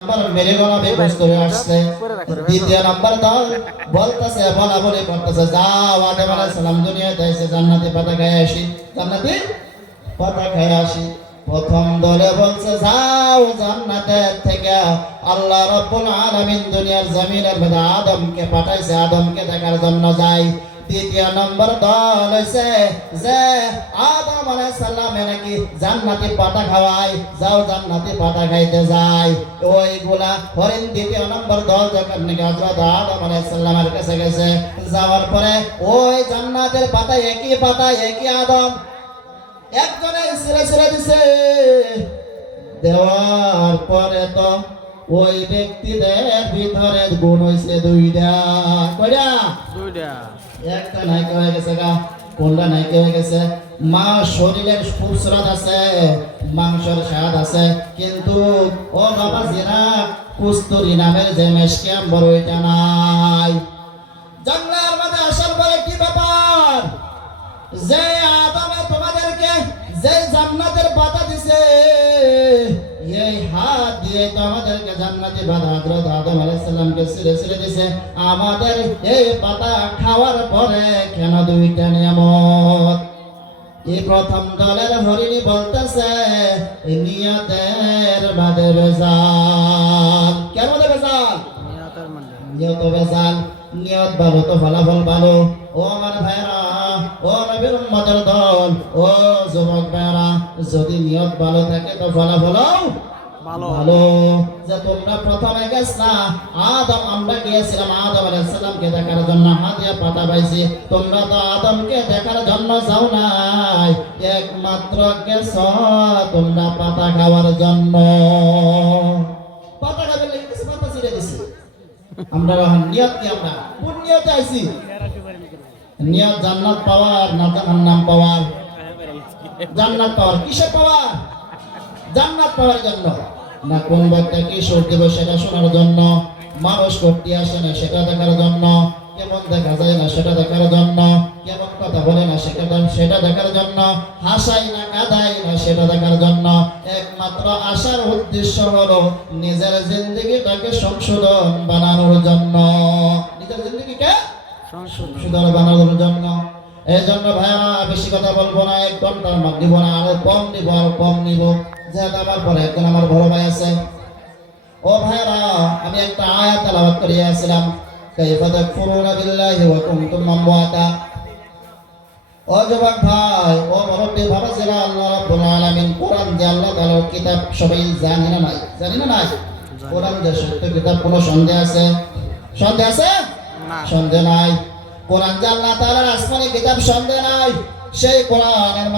Number মেরে গলাবে বুঝতে আসছে। দ্বিতীয় নাম্বার দল বলতেছে বলা বলে করতেছে যাও আদম আলাইহিস সালাম দুনিয়াতে এসে জান্নাতি পাতা খায় আসি, জান্নাতি পাতা খায় আসি। প্রথম দলে বলছে যাও জান্নাতের থেকে আল্লাহ রাব্বুল আলামিন দুনিয়ার জমিনের মধ্যে আদমকে পাঠাইছে, আদমকে দেখার জন্য যাই। দ্বিতীয় নম্বর দল হইছে যে আদম আলাইহিস সালামে নাকি জান্নাতি পাতা খাওয়ায়, যাও জান্নাতি পাতা খাইতে যায়। ওইগুলা হরিণ দ্বিতীয় নম্বর দল যখন নাকি হযরত আদম আলাইহিস সালামের কাছে গেছে, যাওয়ার পরে ওই জান্নাতের পাতা একই পাতা একই আদম একজনে ছিঁড়ে ছিঁড়ে দিছে। দেওয়ার পরে তো ওই ব্যক্তিদের ভিতরে গুণ হইছে দুইটা। কয়টা? দুইটা। একটা নাইকে হয়ে গেছে গা, কোনটা নাইকে হয়ে গেছে? মা শরীরের খুব স্বাদ আছে, মাংসের স্বাদ আছে, কিন্তু ও বাবা জিরা কুস্তুরি নামের যে মেশকিয়াম বড় ওইটা নাই। জঙ্গলের মধ্যে আসার পরে কি ব্যাপার? যে আদমে তোমাদেরকে যে জান্নাতের পাতা দিছে, এই হাত দিয়ে তো আমাদেরকে জান্নাতি পাতা হযরত আদম আলাইহিস সালামকে ছিঁড়ে ছিঁড়ে দিছে। আমাদের এই পাতা খাওয়ার পরে কেন দুইটা নিয়ামত? এই প্রথম দলের হরিণী বলতেছে নিয়তের বাদে বেজাল। কেন বাদে বেজাল? নিয়ত বেজাল। নিয়ত ভালো তো ফলাফল ভালো। ও আমার ভাইরা, ও নবীর উম্মতের দল, ও যুবক ভাইরা, যদি নিয়ত ভালো থাকে তো ফলাফলও ভালো। যে তোমরা প্রথমে গেছলা আদম, আমরা গিয়েছিলাম আদম আলাইহিস সালামকে দেখার জন্য, হাদিয়া পাতা পাইছি। তোমরা তো আদমকে দেখার জন্য যাও নাই, একমাত্র গেছ তোমরা পাতা খাওয়ার জন্য। পাতা খাবে লেগেছে, পাতা ছিঁড়ে দিছে। আমরা নিয়ত কি? আমরা কোন নিয়তে আইছি? নিয়ত জান্নাত পাওয়ার না জাহান্নাম পাওয়ার? জান্নাত পাওয়ার। কিসে পাওয়ার? জান্নাত পাওয়ার জন্য। না কোন ব্যক্তি কি সুখ দেবে সেটা শোনার জন্য, মানুষ করতে আসে না সেটা দেখার জন্য, কেমন দেখা যায় না সেটা দেখার জন্য, কেমন কথা বলে না সেটা দেখার জন্য, হাসাই না কাঁদাই না সেটা দেখার জন্য। একমাত্র আসার উদ্দেশ্য হলো নিজের জিন্দেগিটাকে সংশোধন বানানোর জন্য, নিজের জিন্দেগিকে সংশোধন বানানোর জন্য। এই জন্য ভাইয়া বেশি কথা বলবো না, 1 ঘন্টার মত দিব না, আরো কম দিব, আরো কম নিব। যেহেতু আমার পরে একজন আমার বড় ভাই আছে। ও ভাইরা, আমি একটা আয়াত তেলাওয়াত করিয়াছিলাম, কাইফা তাকফুরুনা বিল্লাহি ওয়া কুনতুম আমওয়াতা। ও যুবক ভাই, ও মুরব্বি বাবা যারা, আল্লাহ রাব্বুল আলামিন কোরআন যে আল্লাহ তাআলার কিতাব সবাই জানি না নাই? জানি না নাই? কোরআন যে সত্য কিতাব, কোনো সন্দেহ আছে? সন্দেহ আছে? না, সন্দেহ নাই। কোরআন যে আল্লাহ তাআলার আসমানি কিতাব, সন্দেহ নাই। সেই কোরআনের